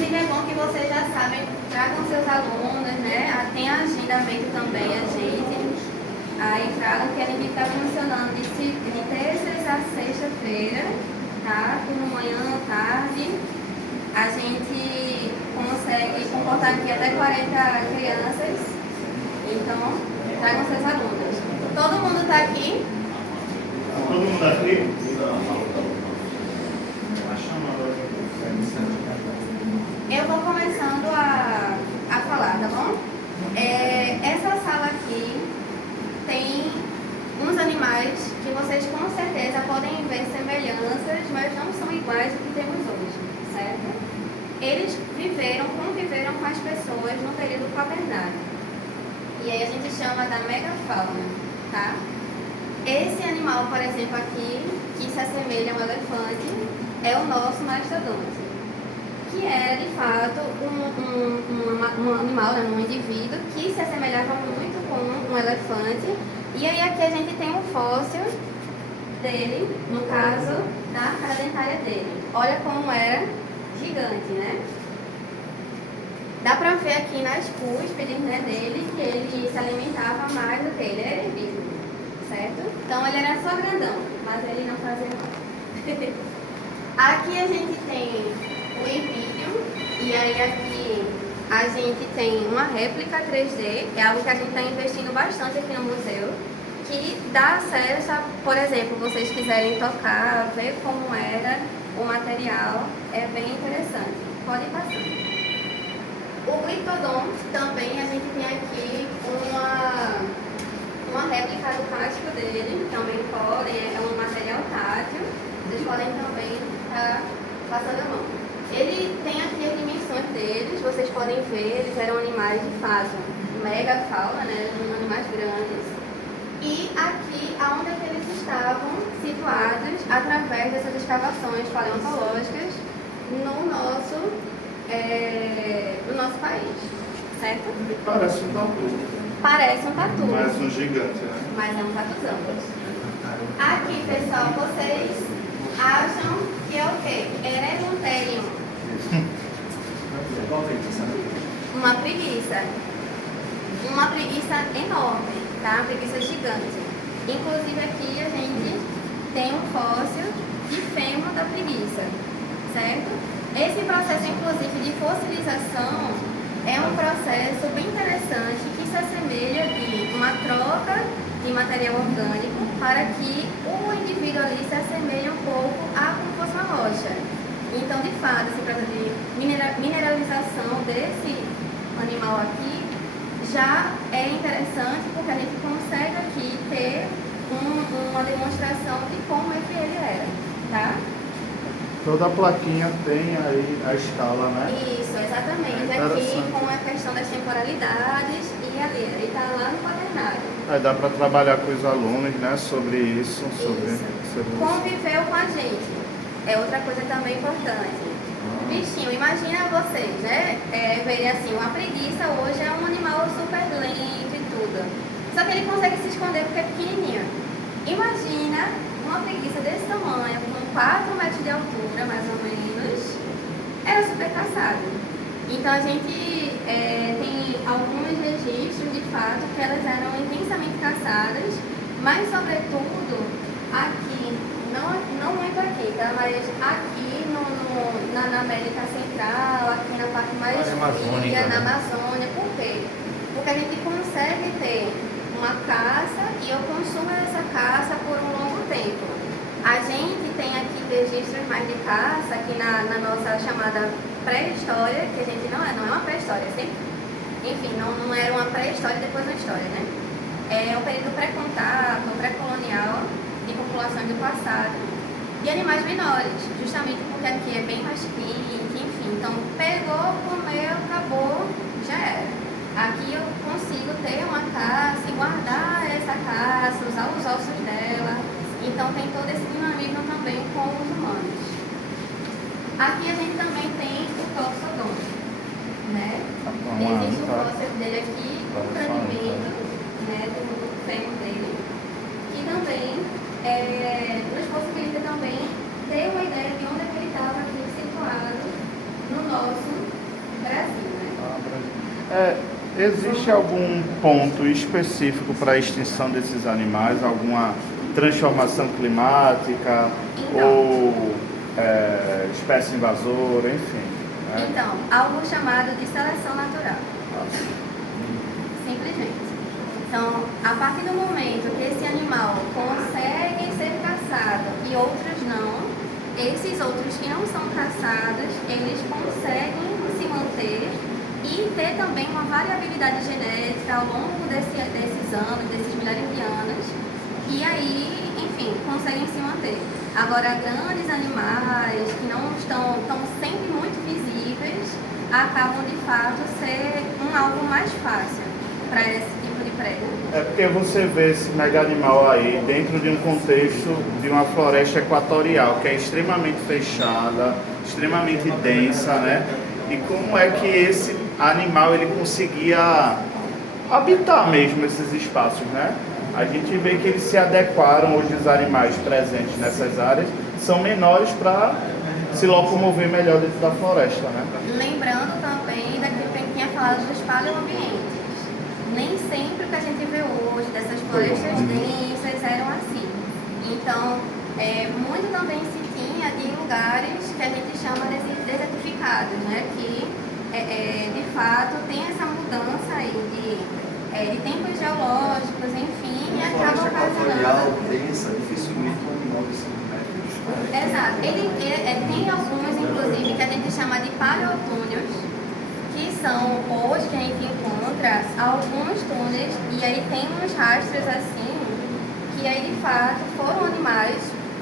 Inclusive é bom que vocês já sabem, tragam seus alunos, né? Tem agendamento também, a gente. Aí tragam que a gente está funcionando de terças a sexta-feira, tá? Como manhã, tarde. A gente consegue comportar aqui até 40 crianças. Então, tragam seus alunos. Todo mundo está aqui? Todo mundo está aqui? Eu vou começando a falar, tá bom? Essa sala aqui tem uns animais que vocês com certeza podem ver semelhanças, mas não são iguais ao que temos hoje, certo? Eles conviveram com as pessoas no período quaternário. E aí a gente chama da megafauna, tá? Esse animal, por exemplo, aqui, que se assemelha a um elefante, é o nosso mastodonte, que era de fato um animal, né, um indivíduo que se assemelhava muito com um elefante. E aí aqui a gente tem um fóssil dele, no caso da cara dentária dele. Olha como era gigante, né? Dá pra ver aqui nas cúspides, né, dele que ele se alimentava mais do que ele era herbívoro, certo? Então ele era só grandão, mas ele não fazia nada. Aqui a gente tem o Evídeo, e aí aqui a gente tem uma réplica 3D, é algo que a gente está investindo bastante aqui no museu, que dá acesso a, por exemplo, vocês quiserem tocar, ver como era o material, é bem interessante. Pode ir passando. O Gliptodon também a gente tem aqui uma réplica do casco dele, também podem, é um material tátil, vocês podem também estar passando a mão. Ele tem aqui as dimensões deles, vocês podem ver, eles eram animais de fato megafauna, né, eram animais grandes. E aqui, aonde é que eles estavam situados, através dessas escavações paleontológicas no nosso país, certo? Parece um tatu. Parece um tatu. Mas um gigante, né? Mas é um tatuzão. Aqui, pessoal, vocês acham que é o quê? Eresunterium. Uma preguiça. Uma preguiça enorme, tá? Uma preguiça gigante. Inclusive aqui a gente tem um fóssil de fêmur da preguiça, certo? Esse processo, inclusive, de fossilização é um processo bem interessante que se assemelha de uma troca de material orgânico para que o indivíduo ali se assemelhe um pouco a como fosse uma rocha. Então, de fato, esse processo de mineralização desse animal aqui já é interessante porque a gente consegue aqui ter uma demonstração de como é que ele era, tá? Toda a plaquinha tem aí a escala, né? Isso, exatamente. Aqui com a questão das temporalidades e ali, ele está lá no quaternário. Aí dá para trabalhar com os alunos, né? Sobre isso, sobre isso. Conviveu com a gente. É outra coisa também importante. Bichinho, imagina vocês, né? Verem assim, uma preguiça hoje é um animal super lento e tudo. Só que ele consegue se esconder porque é pequenininho. Imagina uma preguiça desse tamanho, com 4 metros de altura, mais ou menos, era super caçado. Então a gente tem alguns registros de fato que elas eram intensamente caçadas, mas sobretudo aqui, não muito aqui, tá? Mas aqui na América Central, aqui na parte mais fria, na Amazônia. Por quê? Porque a gente consegue ter uma caça e o consumo dessa caça por um longo tempo. A gente tem aqui registros mais de caça, aqui na nossa chamada pré-história, que a gente não é uma pré-história, sempre. Enfim, não era uma pré-história e depois uma história, né? É o período pré-contato, pré-colonial, de populações do passado. E animais menores, justamente porque aqui é bem mais quente, enfim. Então, pegou, comeu, acabou, já era. Aqui eu consigo ter uma caça e guardar essa caça, usar os ossos dela. Então tem todo esse dinamismo também com os humanos. Aqui a gente também tem o toxodonte, né? Existe o fóssil dele aqui, o fragmento, né, do fêmur dele, que também nos possibilita também ter uma ideia de onde é que ele estava aqui situado no nosso Existe algum ponto específico para a extinção desses animais? Alguma transformação climática Então. ou espécie invasora, enfim? Né? Então, algo chamado de seleção natural. Simplesmente. Então, a partir do momento que esse animal consegue ser caçado e outros não, esses outros que não são caçados, eles conseguem se manter e ter também uma variabilidade genética ao longo desses anos, desses milhares de anos, e aí, enfim, conseguem se manter. Agora, grandes animais que não estão sempre muito visíveis, acabam de fato ser um alvo mais fácil para esse tipo de preda. É porque você vê esse mega animal aí dentro de um contexto de uma floresta equatorial que é extremamente fechada, extremamente densa, né? E como é que esse animal ele conseguia habitar mesmo esses espaços, né? A gente vê que eles se adequaram, hoje os animais presentes nessas áreas são menores para se locomover melhor dentro da floresta, né? Lembrando também daquilo que a gente tinha falado dos paleoambientes. Nem sempre o que a gente vê hoje dessas florestas densas eram assim. Então, muito também se tinha de lugares que a gente chama de desertificados, né? Que, de fato, tem essa mudança aí de tempos geológicos, enfim, e acaba ocasionando... densa, dificilmente um animal desse Exato. Tem alguns, inclusive, que a gente chama de paleotúneos, que são, hoje, que a gente encontra alguns túneis, e aí tem uns rastros assim, que aí, de fato, foram animais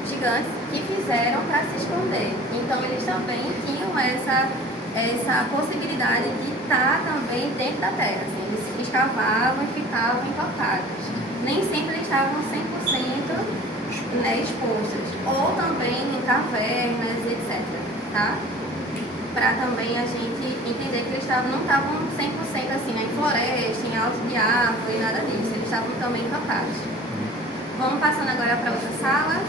gigantes que fizeram para se esconder. Então, eles também tinham essa possibilidade de estar também dentro da terra. Assim, eles escavavam e ficavam intocados. Nem sempre eles estavam 100% expostos, ou também em cavernas, etc. Tá? Para também a gente entender que eles não estavam 100% assim, em floresta, em alto de árvore, nada disso. Eles estavam também tocados. Vamos passando agora para outra sala.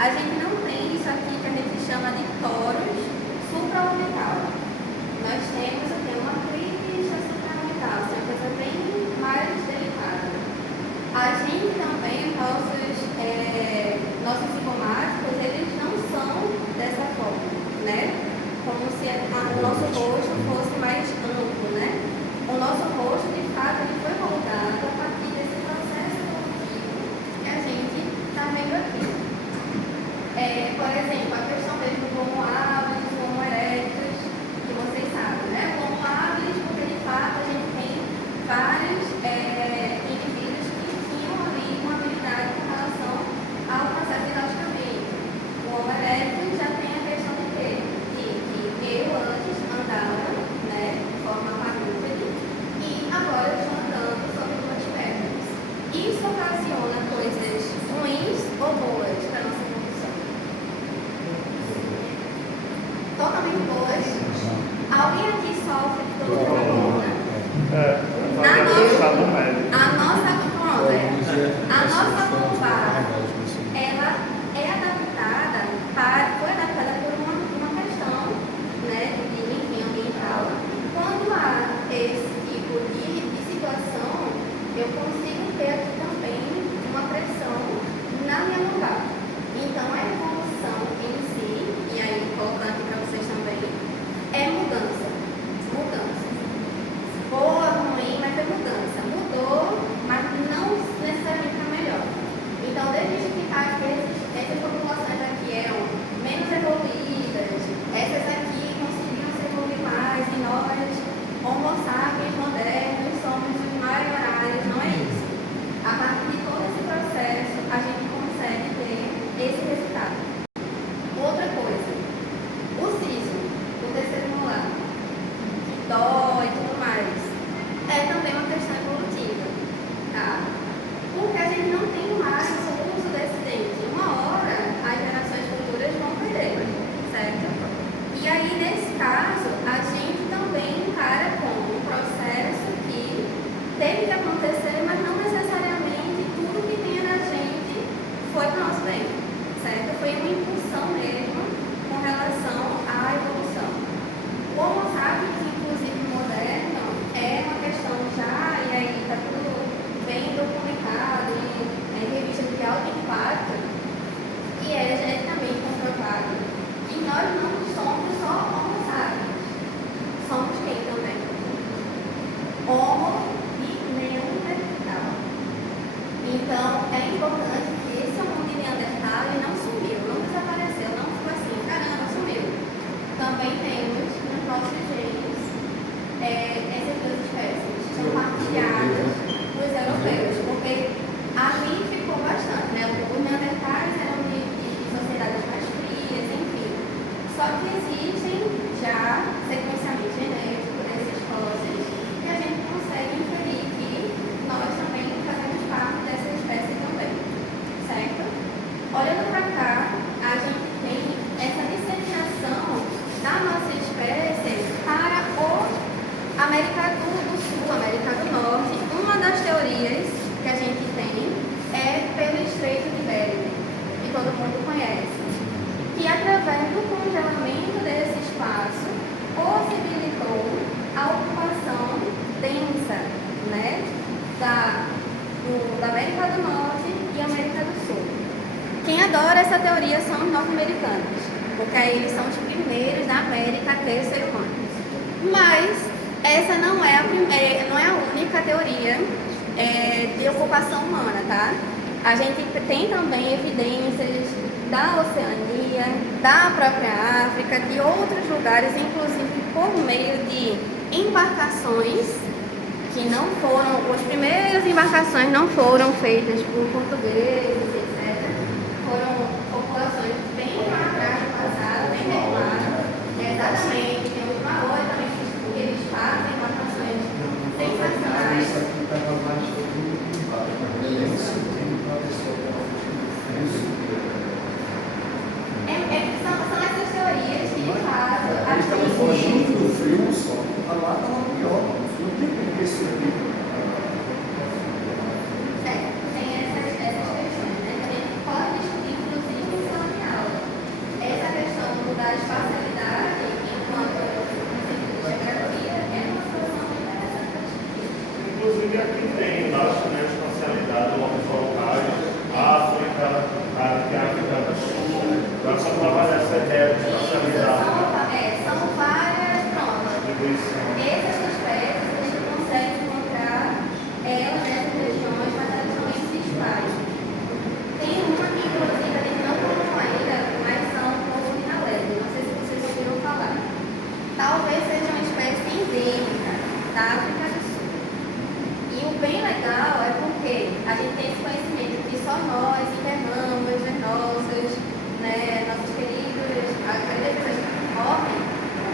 A gente não tem isso aqui que a gente chama de torus supraorbital. Nós temos aqui uma crista supraorbital, assim, uma coisa bem mais delicada. A gente também, nossos zigomáticos, eles não são dessa forma, né? Como se o nosso rosto fosse mais amplo, né? O nosso rosto, de fato, ele foi moldado a partir desse processo evolutivo que a gente está vendo aqui. Por exemplo, a questão mesmo do Homo habilis, do Homo erectus, que vocês sabem, né? O Homo habilis, porque de fato a gente tem vários indivíduos que tinham ali uma habilidade com relação ao processo de logicamento. O Homo erectus já tem a questão de quê? Que eu antes andava, né, de forma quadrúpede, e agora eu estou andando sobre duas pernas. Isso ocasiona coisas ruins ou boas para a nossa evolução? Totalmente boas. Alguém aqui sofre de dor de coluna? A nossa lombar, ela é adaptada foi adaptada por uma questão, né, enfim, ambiental. Quando há esse tipo de situação, eu consigo ter aqui também uma pressão na minha lombar. Então, a evolução em si, e aí colocando aqui para vocês também, é mudança. Boa, ruim, mas é mudança. Mudou, mas não necessariamente para melhor. Então, desmistificar que essas populações aqui eram menos evoluídas, essas aqui conseguiram se evoluir mais, e nós, Homo sapiens modernos, somos os maiorários, não é isso. A partir de todo esse processo, a gente consegue ter esse resultado. Outra coisa, o siso, o terceiro molar, que dói e tudo mais, é também uma questão evolutiva, tá? Porque a gente não tem mais o uso desse dente. Uma hora, as gerações futuras vão perder, certo? E aí, nesse caso, a gente também encara como um processo que teve que acontecer, mas não necessariamente tudo que tinha na gente foi para o nosso bem, certo? Foi uma impulsão mesmo com relação à evolução. O Homo sapiens, inclusive moderno, é uma questão já, e aí está tudo bem documentado em revistas de alto impacto, e é geneticamente comprovado que nós não somos só Homo sapiens, somos quem também? Homo e Neandertal. Então, é importante que esse Homo de Neandertal ele não sumiu, não desapareceu, não ficou assim, caramba, sumiu. Também temos nos nossos genes essas duas espécies, são partilhadas dos europeus, porque ali ficou bastante, né? Os neandertais eram de sociedades mais frias, enfim. Só que existem já sequenciamento genético desses fósseis e a gente consegue inferir que nós também fazemos parte dessa espécie também, certo? Olhando para cá, a gente tem essa disseminação da nossa espécie para América do Sul, América do Norte. Uma das teorias que a gente tem é pelo Estreito de Bering, que todo mundo conhece, que através do congelamento desse espaço possibilitou a ocupação densa, né, da América do Norte e América do Sul. Quem adora essa teoria são os norte-americanos, porque aí eles são os primeiros da América a ter ser humano. Mas essa não é a única teoria de ocupação humana, tá? A gente tem também evidências da Oceania, da própria África, de outros lugares, inclusive por meio de embarcações que não foram, as primeiras embarcações não foram feitas por portugueses, etc. Foram populações bem lá atrás do passado, bem recuadas. Exatamente, tem os maori também, que eles fazem embarcações sensacionais. São essas teorias que, de fato, a gente... fugindo do frio no sol. Lá estava pior, não tem como que esse frio. Tem essas questões, né? que é a espacialidade, São várias provas. distribuição. Essas espécies a gente consegue encontrar elas nessas regiões, mas elas são principais. Tem uma que inclusive a gente não colocou ainda, mas são porcinalésia. Não sei se vocês ouviram falar. Talvez seja uma espécie endêmica da África do Sul. E o bem legal é porque a gente tem esse conhecimento que só nós enterramos as nossos, né, nossos queridos, aquelas pessoas que morrem,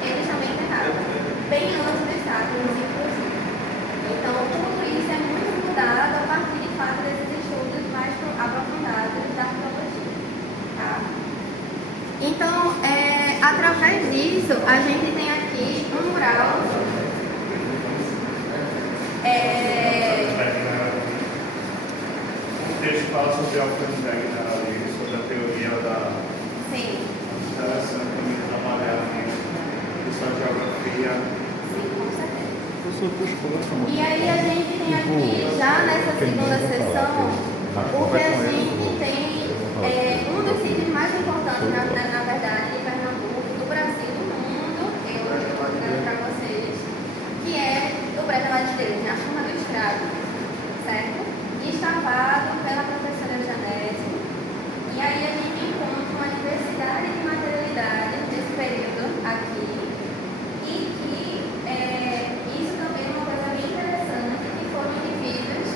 eles também enterraram. Bem antes dos sátiros, inclusive. Então, tudo isso é muito mudado a partir de fato desses estudos mais aprofundados da arqueologia. Tá? Então, através disso, a gente tem aqui um mural. O texto fala sobre Alfred Wegener ali, sobre a teoria da Sim, interação que me trabalhar nisso, a geografia. sim, com certeza. Professor, deixa eu colocar uma E aí a gente tem aqui, já nessa segunda sessão, o que a gente tem um dos sítios mais importantes, na verdade, de Pernambuco, do Brasil, do mundo, eu vou mostrar para vocês, que é do Breta Madeireira, na Furna do Estrado, certo? Escavado pela professora Janete. E aí a gente encontra uma diversidade de materialidade desse período aqui, e que isso também é uma coisa bem interessante, que foram indivíduos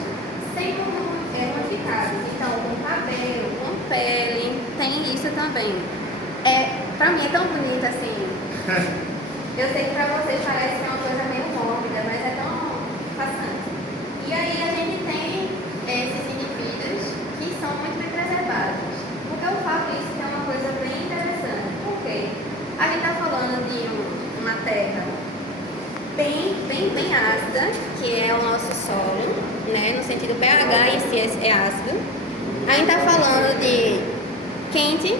sem modificados. Então, com cabelo, com pele, tem isso também. Pra mim é tão bonito assim. Eu sei que pra vocês parece que é uma coisa meio mórbida, mas é tão fascinante. E aí a gente tem esses indivíduos que são muito bem preservados. Por que eu falo isso que é uma coisa bem interessante? Porque a gente está falando de uma terra bem ácida, que é o nosso solo, né? No sentido pH em si é ácido. A gente está falando de quente,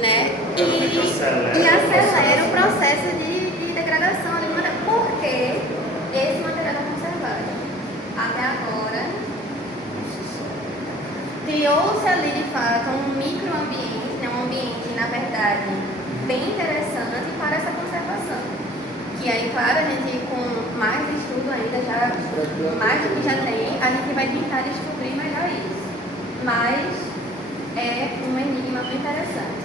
né? E acelera o processo de degradação de matéria. Por que esse material é conservado? Até agora, criou-se ali de fato um microambiente, né? Um ambiente, na verdade, bem interessante para essa conservação. Que aí, claro, a gente com mais estudo ainda, mais do que já tem, a gente vai tentar descobrir melhor isso. Mas é um enigma bem interessante.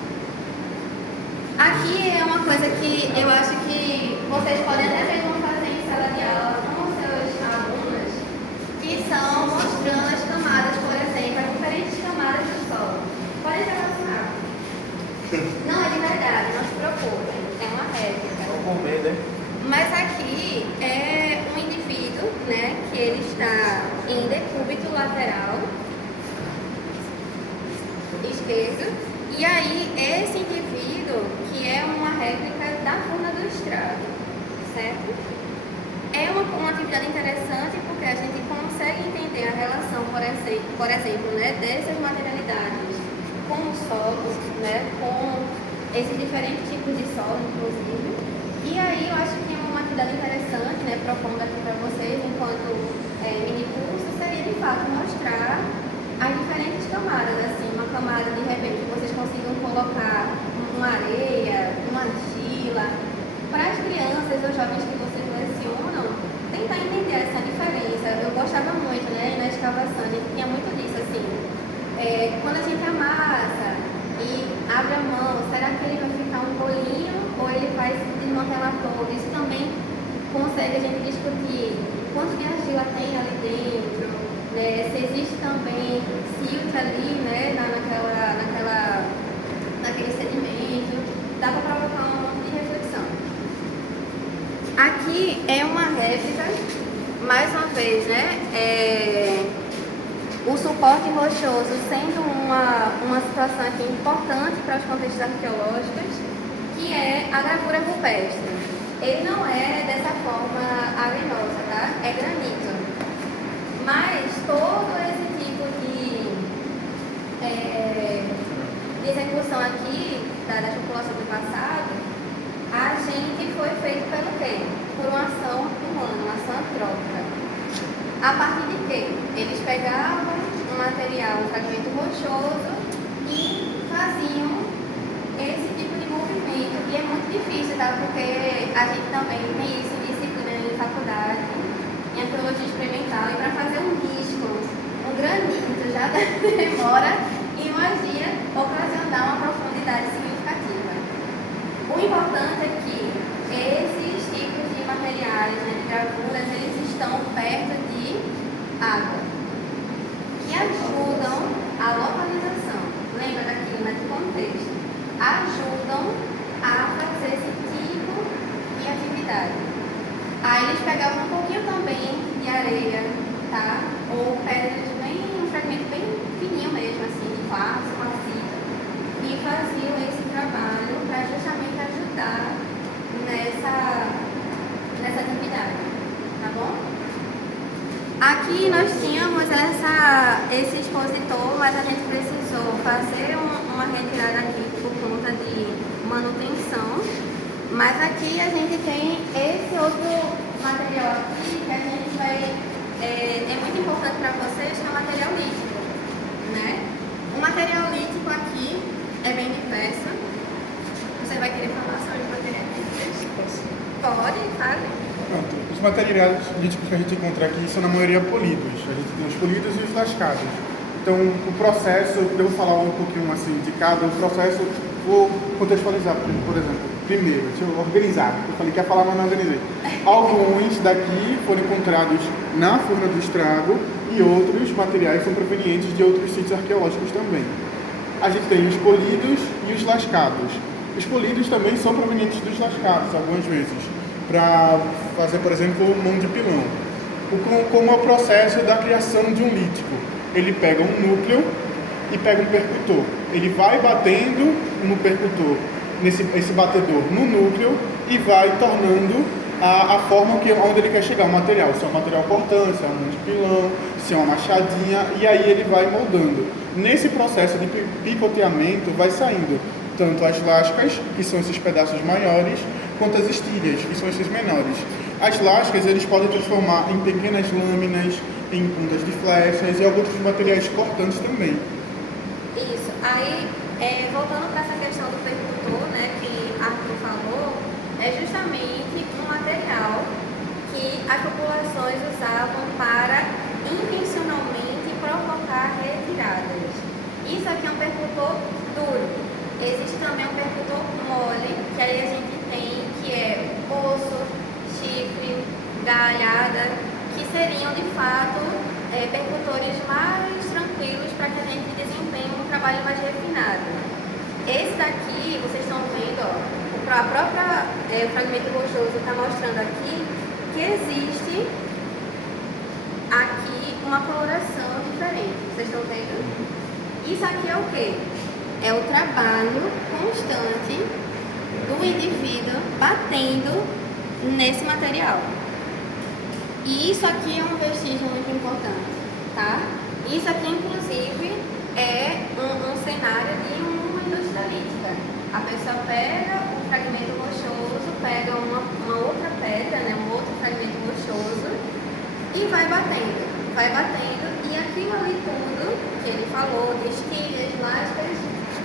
Aqui é uma coisa que eu acho que vocês podem até mesmo fazer em sala de aula com os seus alunos, que são mostrando as camadas, por exemplo, as diferentes camadas do solo. Podem se aproximar. Não é de verdade, não se preocupem, é uma réplica. Estou com medo, hein? Mas aqui é um indivíduo, né, que ele está em decúbito lateral esquerdo, e aí esse indivíduo, que é uma réplica da Furna do Estrado, certo? É uma atividade interessante porque a gente consegue entender a relação, por exemplo, né, dessas materialidades com o solo, né, com esses diferentes tipos de solo, inclusive. E aí eu acho que uma atividade interessante, né, propondo aqui para vocês, enquanto mini curso, seria de fato mostrar as diferentes camadas, assim, uma camada de repente que vocês consigam colocar uma areia, uma argila, para as crianças ou jovens que vocês lecionam, tentar entender essa diferença. Eu gostava muito, né, na escavação, a gente tinha muito disso, assim, quando a gente amassa e abre a mão, será que ele vai ficar um bolinho ou ele vai se desmantelar todo? Isso também consegue a gente discutir quanto de argila tem ali dentro, né? Se existe também silt ali, né, naquele sedimento, dá para provocar um monte de reflexão. Aqui é uma réplica, mais uma vez, né, o suporte rochoso sendo uma situação aqui importante para os contextos arqueológicos, que é a gravura rupestre. Ele não é dessa forma arenosa, tá? É granito. Mas todo esse tipo de execução aqui da população do passado, a gente foi feito pelo quê? Por uma ação humana, uma ação antrópica. A partir de quê? Eles pegavam um material, um fragmento rochoso e faziam difícil, tá? Porque a gente também tem isso em disciplina em faculdade, em arqueologia experimental, e para fazer um risco, um granito já demora, imagina, ocasionar uma profundidade significativa. O importante é que esses tipos de materiais, né, de gravuras, eles estão perto de água, que ajudam a localização. Lembra daquilo, né, do contexto? Ajudam a fazer esse tipo de atividade. Aí eles pegavam um pouquinho também de areia, tá? Ou pedras bem, um fragmento bem fininho mesmo, assim, de quartzo, quartzita, e faziam esse trabalho para justamente ajudar nessa atividade, tá bom? Aqui nós tínhamos esse expositor, mas a gente precisou fazer uma retirada aqui por conta de manutenção. Mas aqui a gente tem esse outro material aqui que a gente vai... É muito importante para vocês, que é o material lítico, né? O material lítico aqui é bem diverso. Você vai querer falar sobre os materiais líticos? Pode, fale. Pronto. Os materiais líticos que a gente encontra aqui são na maioria polidos. A gente tem os polidos e os lascados. Então, o processo, eu vou falar um pouquinho assim de cada, o processo, vou contextualizar, por exemplo. Primeiro, deixa eu organizar. Eu falei que ia falar, mas não organizei. Alguns daqui foram encontrados na Furna do Estrago e outros materiais são provenientes de outros sítios arqueológicos também. A gente tem os polidos e os lascados. Os polidos também são provenientes dos lascados, algumas vezes, para fazer, por exemplo, mão de pilão. Como é o processo da criação de um lítico. Ele pega um núcleo e pega um percutor. Ele vai batendo no percutor, esse batedor no núcleo, e vai tornando a forma onde ele quer chegar, o material. Se é um material cortante, se é um mão de pilão, se é uma machadinha, e aí ele vai moldando. Nesse processo de picoteamento vai saindo tanto as lascas, que são esses pedaços maiores, quanto as estilhas, que são esses menores. As lascas eles podem transformar em pequenas lâminas, em pontas de flechas e alguns outros materiais cortantes também. Isso. Aí, voltando para essa questão do percutor, né, que Arthur falou, é justamente um material que as populações usavam para intencionalmente provocar retiradas. Isso aqui é um percutor duro. Existe também um percutor mole, que aí a gente tem, que é osso, chifre, galhada, que seriam de fato percutores mais tranquilos para que a gente desempenhe um trabalho mais refinado. Esse daqui, vocês estão vendo, ó, o fragmento rochoso está mostrando aqui que existe aqui uma coloração diferente. Vocês estão vendo? Isso aqui é o quê? É o trabalho constante do indivíduo batendo nesse material. E isso aqui é um vestígio muito importante, tá? Isso aqui, inclusive, é um cenário de uma indústria lítica. A pessoa pega um fragmento rochoso, pega uma outra pedra, né, um outro fragmento rochoso, e vai batendo, e aquilo ali tudo que ele falou, de estilhas, lascas,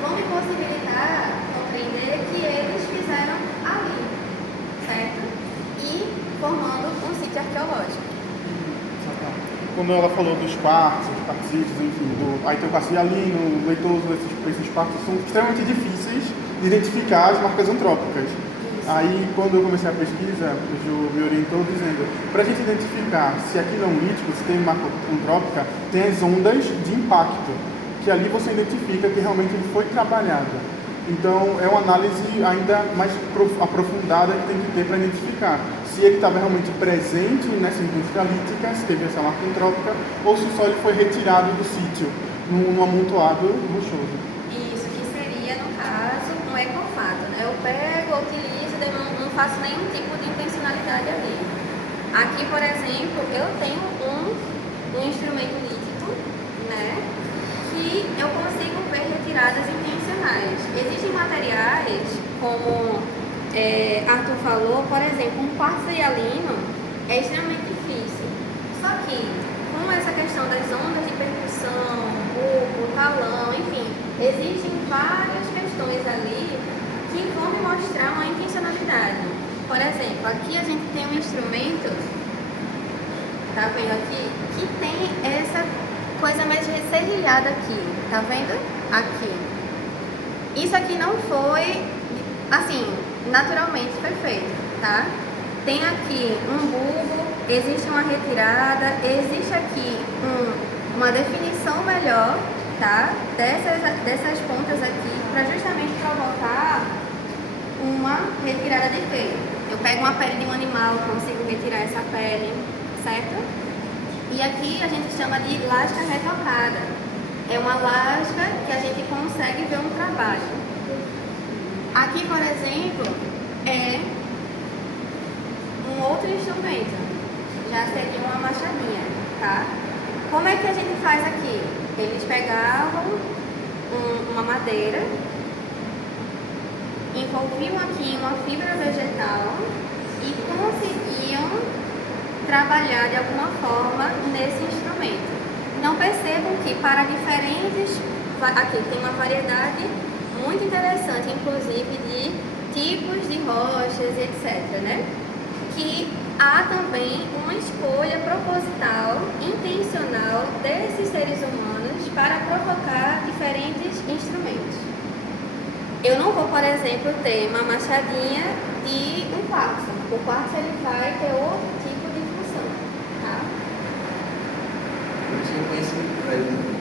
vão me possibilitar compreender que eles fizeram ali, certo? E formando um sítio arqueológico. Quando ela falou dos quartos, quartzitos, enfim, aí tem o quartzo hialino, o leitoso, esses quartos são extremamente difíceis de identificar as marcas antrópicas. Isso. Aí, quando eu comecei a pesquisa, o Ju me orientou dizendo, para a gente identificar se aquilo é um lítico, se tem marca antrópica, tem as ondas de impacto, que ali você identifica que realmente ele foi trabalhado. Então, é uma análise ainda mais aprofundada que tem que ter para identificar se ele estava realmente presente nessa indústria lítica, se teve essa marca antrópica, ou se só ele foi retirado do sítio, num amontoado rochoso. Isso, que seria, no caso, um ecofato, né? Eu pego, utilizo, não faço nenhum tipo de intencionalidade ali. Aqui, por exemplo, eu tenho um instrumento lítico, né? Que eu consigo ver retiradas intencionais. Existem materiais, como Arthur falou, por exemplo, um quartzo hialino é extremamente difícil. Só que, com essa questão das ondas de percussão, bulbo, talão, enfim, existem várias questões ali que vão me mostrar uma intencionalidade. Por exemplo, aqui a gente tem um instrumento, tá vendo aqui, que tem essa coisa mais serrilhada aqui, tá vendo? Aqui. Isso aqui não foi, assim, naturalmente foi feito, tá? Tem aqui um bulbo, existe uma retirada, existe aqui uma definição melhor, tá? Dessas pontas aqui, para justamente provocar uma retirada de pele. Eu pego uma pele de um animal, consigo retirar essa pele, certo? E aqui a gente chama de lasca retocada. É uma lasca que a gente consegue ver um trabalho. Aqui, por exemplo, é um outro instrumento. Já seria uma machadinha, tá? Como é que a gente faz aqui? Eles pegavam uma madeira, envolviam aqui uma fibra vegetal e conseguiam trabalhar de alguma forma nesse instrumento. Não percebam que para diferentes... Aqui tem uma variedade muito interessante, inclusive de tipos de rochas, etc., né? Que há também uma escolha proposital, intencional desses seres humanos para provocar diferentes instrumentos. Eu não vou, por exemplo, ter uma machadinha de um quartzo. O quartzo ele vai ter outro tipo de função, tá? Eu tinha conhecimento prévio.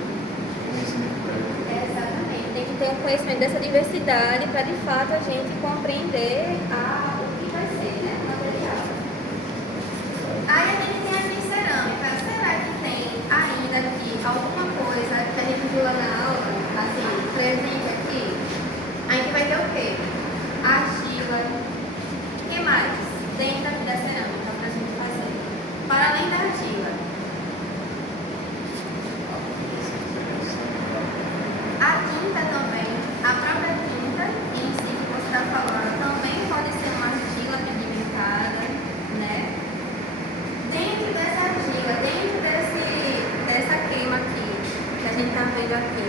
Exatamente. Tem que ter um conhecimento dessa diversidade para, de fato, a gente compreender o que vai ser, né? O material. Aí a gente tem aqui cerâmica. Será que tem ainda aqui alguma coisa que a gente viu lá na aula, assim, presente aqui? A gente vai ter o quê? Argila. O que mais? Dentro aqui da cerâmica para a gente fazer. Para além da argila. A tinta também. A própria tinta em si que você está falando também pode ser uma argila pigmentada, né? Dentro dessa argila, dentro dessa queima aqui, que a gente está vendo aqui,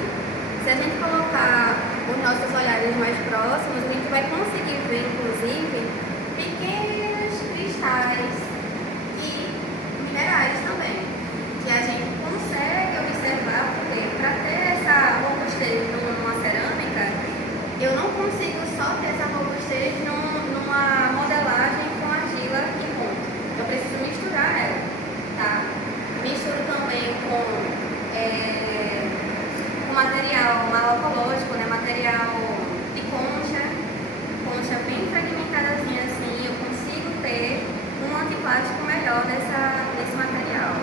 se a gente colocar os nossos olhares mais próximos, a gente vai conseguir ver, inclusive, pequenos cristais e minerais também, que a gente consegue observar, porque para ter essa robustez numa cerâmica, eu não consigo só ter essa robustez numa modelagem com argila e ponto. Eu preciso misturar ela, tá? Misturo também com material malocológico, né? Material de concha bem fragmentadazinha assim, eu consigo ter um antiplástico melhor desse material.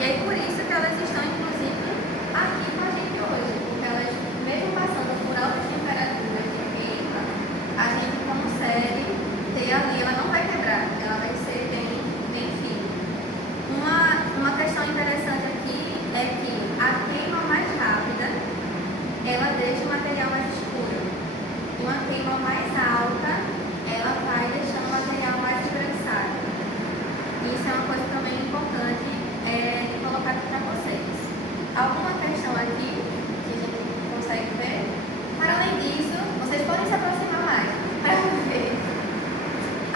E aí por isso que elas estão inclusive aqui com a gente hoje, porque elas, mesmo passando por altas temperaturas de queima, a gente consegue ter ali, ela não vai quebrar, ela vai ser bem firme. Uma questão interessante aqui é que a queima mais rápida ela deixa o material mais escuro. E uma queima mais alta, ela vai deixando o material mais esbranquiçado. Isso é uma coisa também importante de colocar aqui para vocês. Alguma questão aqui que a gente consegue ver? Para além disso, vocês podem se aproximar mais para ver.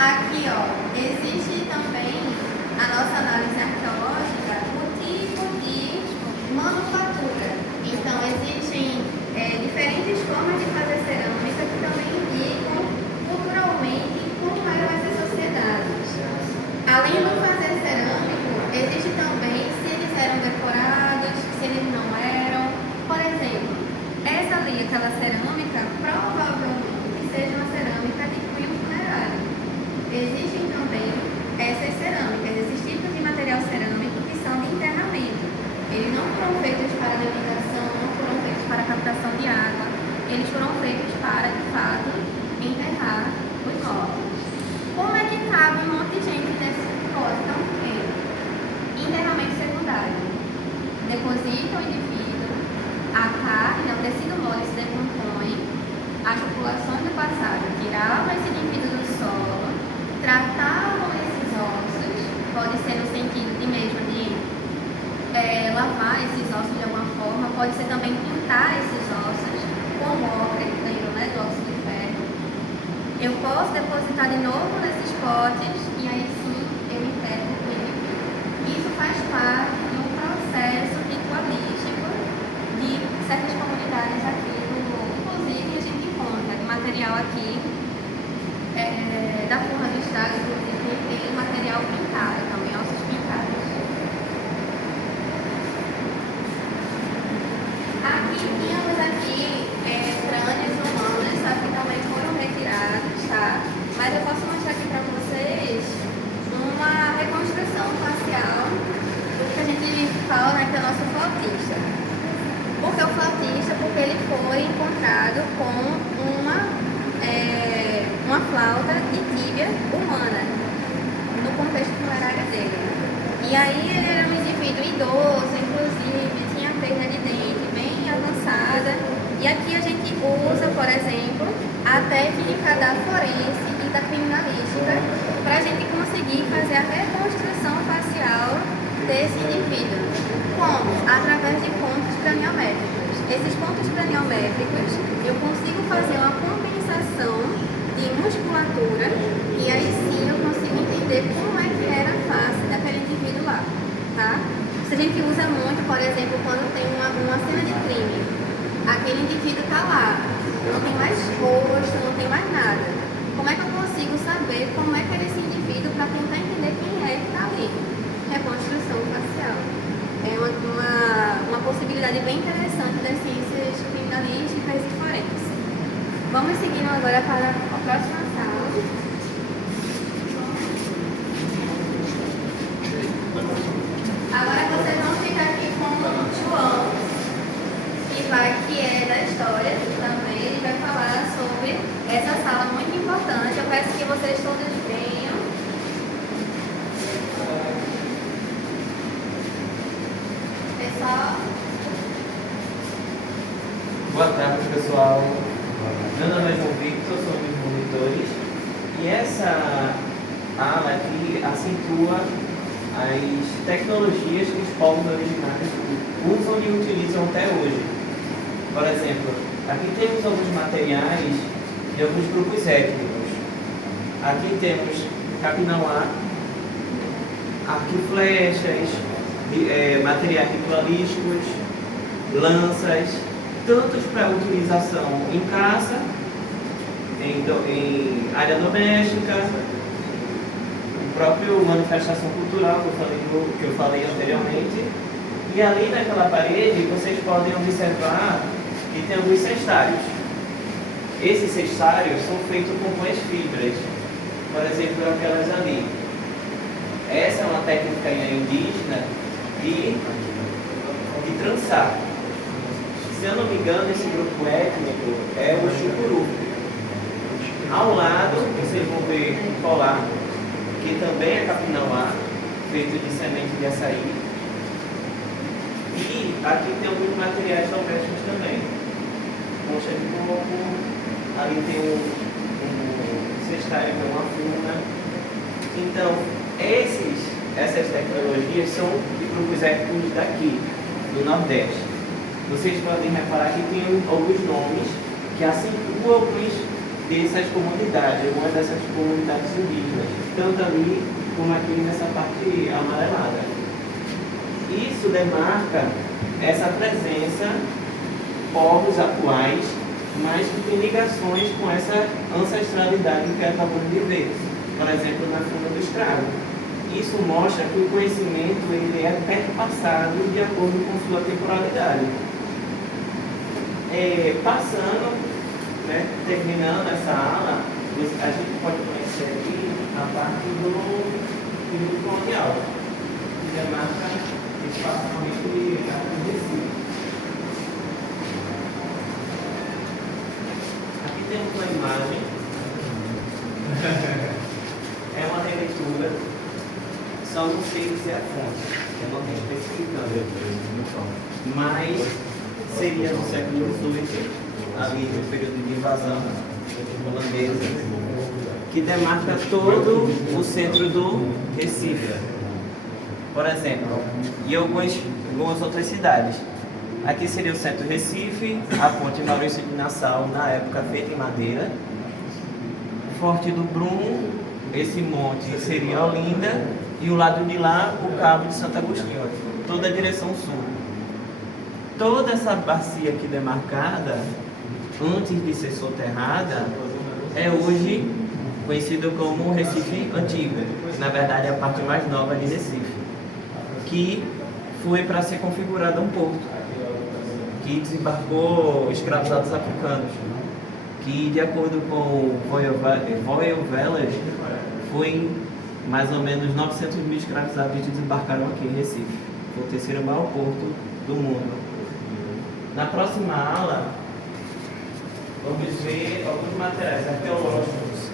Aqui, ó, existe também a nossa análise arqueológica, o tipo de manufatura. Então, existem diferentes formas de fazer cerâmica que também indicam culturalmente como eram essas sociedades. Além do fazer cerâmico, existe também se eles eram decorados, se eles não eram. Por exemplo, essa ali, aquela cerâmica, provavelmente seja uma cerâmica de cunho funerário. Existem também essas cerâmicas, esses tipos de material cerâmico que são de enterramento. Eles não foram feitos para alimentação, não foram feitos para captação de água, eles foram feitos para, de fato, enterrar os mortos. Como é que cabe um monte de gente nesse pote tão pequeno? Enterramento secundário. Deposita o indivíduo, a carne, o tecido mole se decompõe, as populações do passado tiravam esse indivíduo do solo, tratavam esses ossos, pode ser no sentido de mesmo de lavar esses ossos de alguma forma, pode ser também pintar esses ossos com ocre, lembram, né, do óxido de ferro. juntar de novo nesses potes e aí sim eu enterro o indivíduo. Isso faz parte de um processo ritualístico de certas comunidades aqui, inclusive a gente encontra material aqui da forma do estrago, inclusive tem material pintado também, ossos pintados. Aqui tínhamos crânios humanos, só que também foram retirados, tá? Mas eu posso mostrar aqui para vocês uma reconstrução facial que a gente fala, né, que é o nosso flautista. Por que o flautista? Porque ele foi encontrado com uma flauta de tíbia humana no contexto funerário dele. E aí ele era um indivíduo idoso, inclusive, tinha perda de dente bem avançada. E aqui a gente usa, por exemplo, a técnica da forense e da criminalística para a gente conseguir fazer a reconstrução facial desse indivíduo. Como? Através de pontos craniométricos. Esses pontos craniométricos eu consigo fazer uma compensação de musculatura e aí sim eu consigo entender como é que era a face daquele indivíduo lá, tá? Isso a gente usa muito, por exemplo, quando tem uma cena de crime. Aquele indivíduo está lá, não tem mais rosto, não tem mais nada. Como é que eu consigo saber como é que era esse indivíduo para tentar entender quem é que está ali? Reconstrução facial. É uma possibilidade bem interessante das ciências criminalísticas e forenses. Vamos seguindo agora para a próxima sala. Agora vocês vão ficar aqui com o João, que é da história também. Ele vai falar sobre essa sala muito importante. Eu peço que vocês todos venham. Pessoal. Boa tarde, pessoal. Meu nome é João Victor, sou um dos monitores. E essa ala aqui acentua as tecnologias que os povos originários usam e utilizam até hoje. Por exemplo, aqui temos alguns materiais de alguns grupos étnicos. Aqui temos capinauá, arco e flechas, materiais ritualísticos, lanças, tantos para utilização em caça, em área doméstica, o próprio manifestação cultural que eu falei anteriormente. E ali naquela parede vocês podem observar que tem alguns cestários. Esses cestários são feitos com boas fibras, por exemplo, aquelas ali. Essa é uma técnica indígena de trançar. Se eu não me engano, esse grupo étnico é o Chucuru. Ao lado, vocês vão ver um colar, que também é capinauá, feito de semente de açaí. E aqui tem alguns materiais domésticos também. Concha de coco, ali tem um cestário, que é uma funa. Então, essas tecnologias são de grupos étnicos daqui, do Nordeste. Vocês podem reparar que tem alguns nomes que acentuam algumas dessas comunidades, algumas dessas comunidades indígenas, tanto ali como aqui nessa parte amarelada. Isso demarca essa presença de povos atuais, mas que tem ligações com essa ancestralidade que acabamos de ver, por exemplo, na funda do estrago. Isso mostra que o conhecimento ele é perpassado de acordo com sua temporalidade. Passando, né, terminando essa ala, a gente pode conhecer aqui a parte do período colonial, que demarca espaçamento de Recife. Aqui temos uma imagem, é uma releitura, só não sei dizer a fonte, eu não tenho especificando, mas seria no século XVIII, ali no período de invasão holandesa, que demarca todo o centro do Recife, por exemplo, e algumas outras cidades. Aqui seria o centro do Recife, a ponte Maurício de Nassau, na época feita em madeira, Forte do Brum, esse monte seria Olinda, e o lado de lá, o Cabo de Santo Agostinho, toda a direção sul. Toda essa bacia aqui demarcada, antes de ser soterrada, é hoje conhecido como Recife Antigo, que na verdade é a parte mais nova de Recife, que foi para ser configurado um porto, que desembarcou escravizados africanos, que de acordo com o Voyel Velas, foi mais ou menos 900 mil escravizados que desembarcaram aqui em Recife. Foi o terceiro maior porto do mundo. Na próxima aula, vamos ver alguns materiais arqueológicos.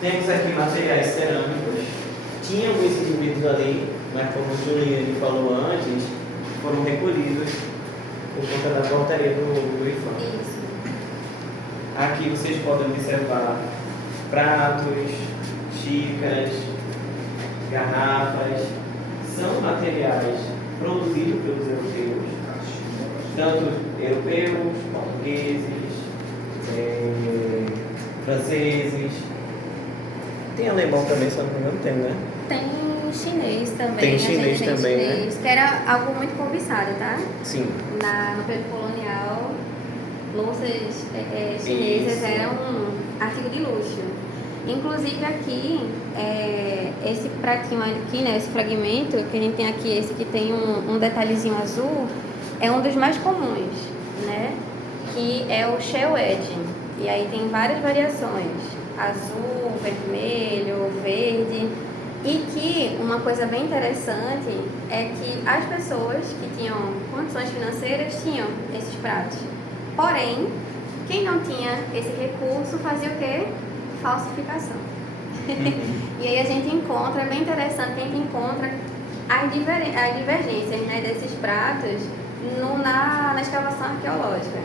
Temos aqui materiais cerâmicos. Tinha alguns indivíduos ali, mas como o Juliane falou antes, foram recolhidos por conta da portaria do IFAM. Isso. Aqui vocês podem observar pratos, xícaras, garrafas. São materiais produzidos pelos europeus, tanto europeus, portugueses, franceses. Tem alemão também, só que não tem, né? Tem chinês também. Tem a gente chinês tem também, né? chinês, que era algo muito cobiçado, tá? Sim. No período colonial, louças chinesas Isso. eram um artigo de luxo. Inclusive aqui, esse pratinho aqui, né, esse fragmento que a gente tem aqui, esse que tem um detalhezinho azul, é um dos mais comuns, né? Que é o shell edging. E aí tem várias variações, azul, vermelho, verde. E que uma coisa bem interessante é que as pessoas que tinham condições financeiras tinham esses pratos. Porém, quem não tinha esse recurso fazia o quê? Falsificação. E aí a gente encontra, é bem interessante, a gente encontra as divergências, né, desses pratos na escavação arqueológica.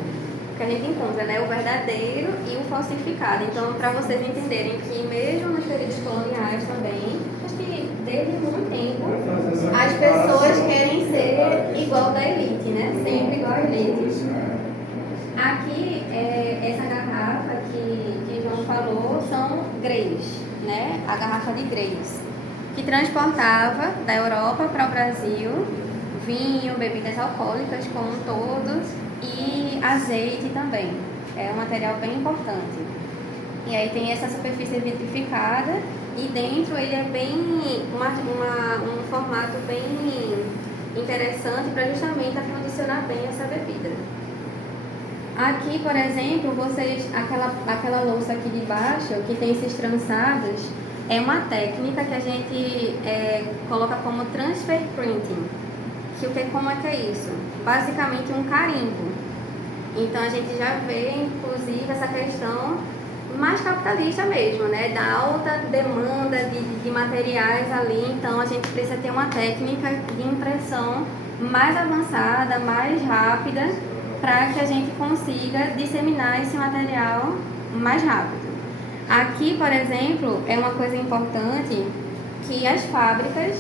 Que a gente encontra, né, o verdadeiro e o falsificado. Então, para vocês entenderem que mesmo nos períodos coloniais também, acho que desde muito tempo, as pessoas querem ser igual da elite, né? Sempre igual à elite. Aqui, essa garrafa que João falou são greys, né? A garrafa de greys, que transportava da Europa para o Brasil vinho, bebidas alcoólicas como um todo e azeite também. É um material bem importante. E aí tem essa superfície vitrificada e dentro ele é bem um formato bem interessante para justamente acondicionar bem essa bebida. Aqui, por exemplo, aquela louça aqui de baixo, que tem esses trançados, é uma técnica que a gente coloca como transfer printing. Como é que é isso? Basicamente um carimbo. Então a gente já vê, inclusive, essa questão mais capitalista mesmo, né? Da alta demanda de materiais ali. Então a gente precisa ter uma técnica de impressão mais avançada, mais rápida, para que a gente consiga disseminar esse material mais rápido. Aqui, por exemplo, é uma coisa importante que as fábricas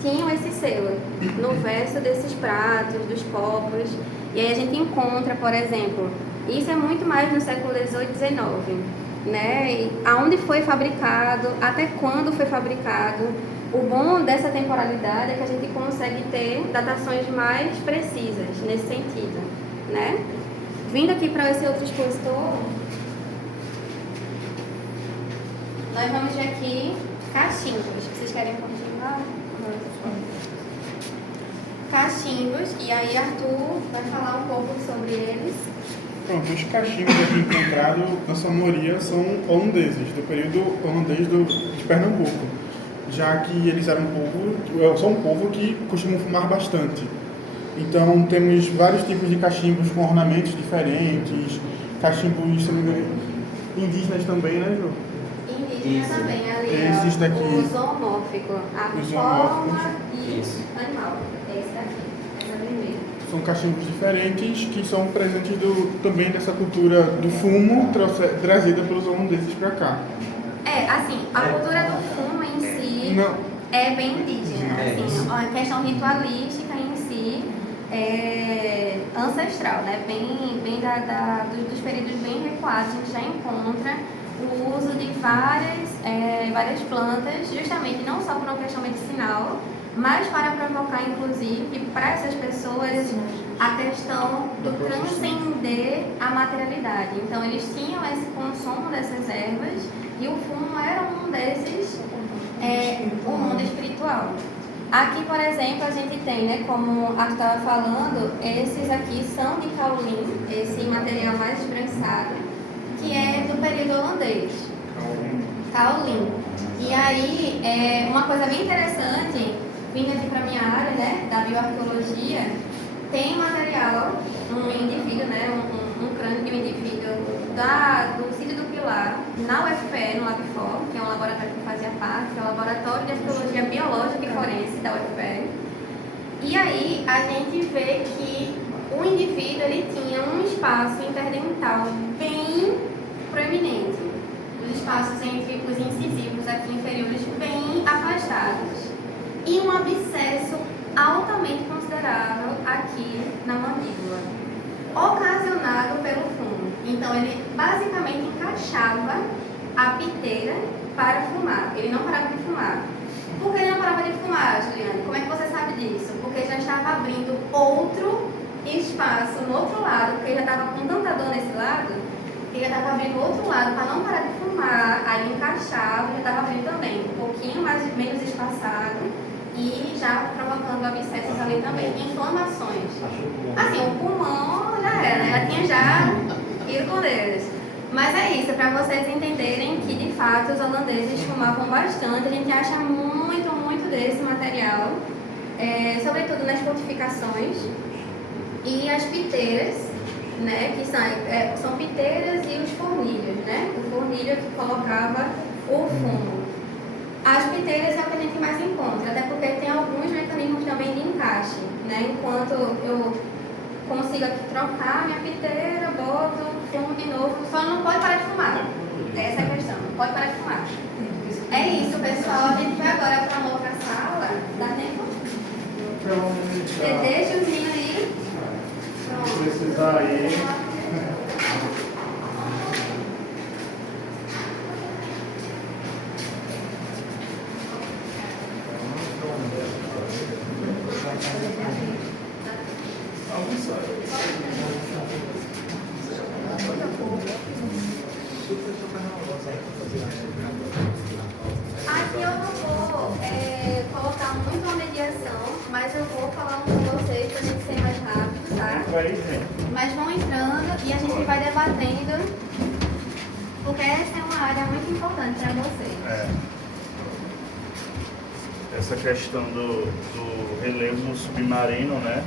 tinham esse selo no verso desses pratos, dos copos. E aí a gente encontra, por exemplo, isso é muito mais no século XVIII e XIX, né? E aonde foi fabricado, até quando foi fabricado. O bom dessa temporalidade é que a gente consegue ter datações mais precisas nesse sentido, né? Vindo aqui para esse outro expositor, nós vamos ver aqui cachimbos. Vocês querem continuar? Cachimbos, e aí Arthur vai falar um pouco sobre eles. Pronto, os cachimbos aqui encontrados, na sua maioria, são holandeses, do período holandês de Pernambuco, já que eles são um povo que costumam fumar bastante. Então temos vários tipos de cachimbos com ornamentos diferentes, cachimbos indígenas também, né, Ju? Indígena também, ali existe aqui o zoomórfico, a forma e Isso. animal. Esse daqui, essa vermelha. são cachimbos diferentes que são presentes também dessa cultura do fumo trazida pelos holandeses para cá. Assim, a cultura do fumo em si Não. é bem indígena. Assim, a questão ritualística em si é ancestral, né? Bem dos períodos bem recuados, a gente já encontra o uso de várias plantas, justamente não só por uma questão medicinal, mas para provocar, inclusive, para essas pessoas a questão do transcender a materialidade. Então, eles tinham esse consumo dessas ervas e o fumo era um desses, o mundo espiritual. Aqui, por exemplo, a gente tem, né, como a tu estava falando, esses aqui são de caulim, esse material mais esbranquiçado, que é do período holandês. Caulim. E aí, uma coisa bem interessante, vindo aqui para a minha área, né, da bioarqueologia, tem material, um indivíduo, né, um crânio de um indivíduo do sítio do Pilar, na UFPE, no LabFor, que é um laboratório que fazia parte, que é o Laboratório de Arqueologia Biológica e Forense da UFPE. E aí a gente vê que o indivíduo ele tinha um espaço interdental bem proeminente, os espaços entre os incisivos aqui inferiores bem afastados, e um abscesso altamente considerável aqui na mandíbula, ocasionado pelo fumo. Então ele basicamente encaixava a piteira para fumar. Ele não parava de fumar. Por que ele não parava de fumar, Juliane? Como é que você sabe disso? Porque já estava abrindo outro espaço no outro lado, porque ele já estava com tanta dor nesse lado, ele já estava abrindo outro lado para não parar de fumar. Aí encaixava, já estava abrindo também, um pouquinho menos espaçado e já provocando abscessos ali também, inflamações. Assim, o pulmão já era, né? Já tinha ido com eles. Mas é isso, para vocês entenderem que de fato os holandeses fumavam bastante. A gente acha muito desse material, sobretudo nas fortificações e as piteiras, né? Que são piteiras e os fornilhos, né? O fornilho que colocava o fumo. As piteiras é o que a gente mais encontra, até porque tem alguns mecanismos também de encaixe, né? Enquanto eu consigo aqui trocar minha piteira, boto, fumo de novo, só não pode parar de fumar. Essa é a questão, não pode parar de fumar. É isso, pessoal. A gente vai agora para uma outra sala. Dá tempo? Você deixa o vinho aí. Pronto. Precisar ir. Aqui eu não vou colocar muito a mediação, mas eu vou falar com vocês para a gente ser mais rápido, tá? Mas vão entrando e a gente vai debatendo, porque essa é uma área muito importante para vocês. Essa questão do relevo submarino, né?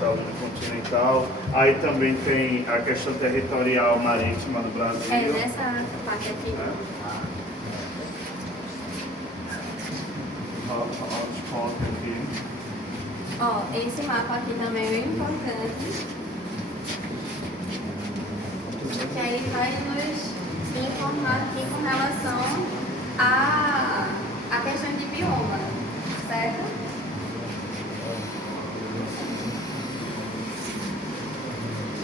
Da Luna continental. Aí também tem a questão territorial marítima do Brasil. Nessa parte aqui. Hotspot aqui. Ó, esse mapa aqui também é bem importante. Que aí ele vai nos informar aqui com relação a questões de bioma, certo?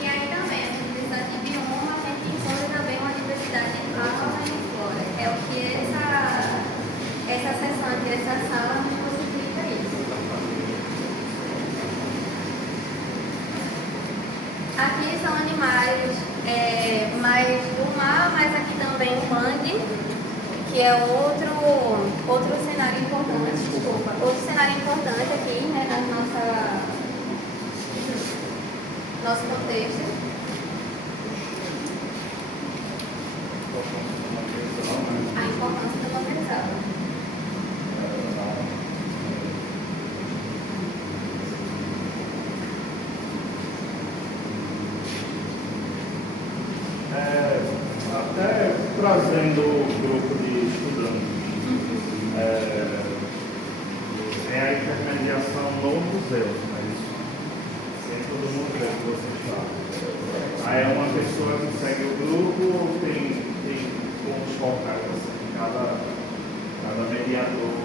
E aí também, a diversidade de bioma, a gente encontra também uma diversidade de fauna e flora. É o que essa sessão aqui, essa sala, nos possibilita isso. Aqui são animais mais do mar, mas aqui também o mangue, que é outro cenário importante, outro cenário importante aqui, né, na nosso contexto. A importância do localizado. Até trazendo o grupo de estudantes, tem a intermediação no museu, mas dentro do museu que você está. Aí é uma pessoa que segue o grupo, tem como focar assim, cada mediador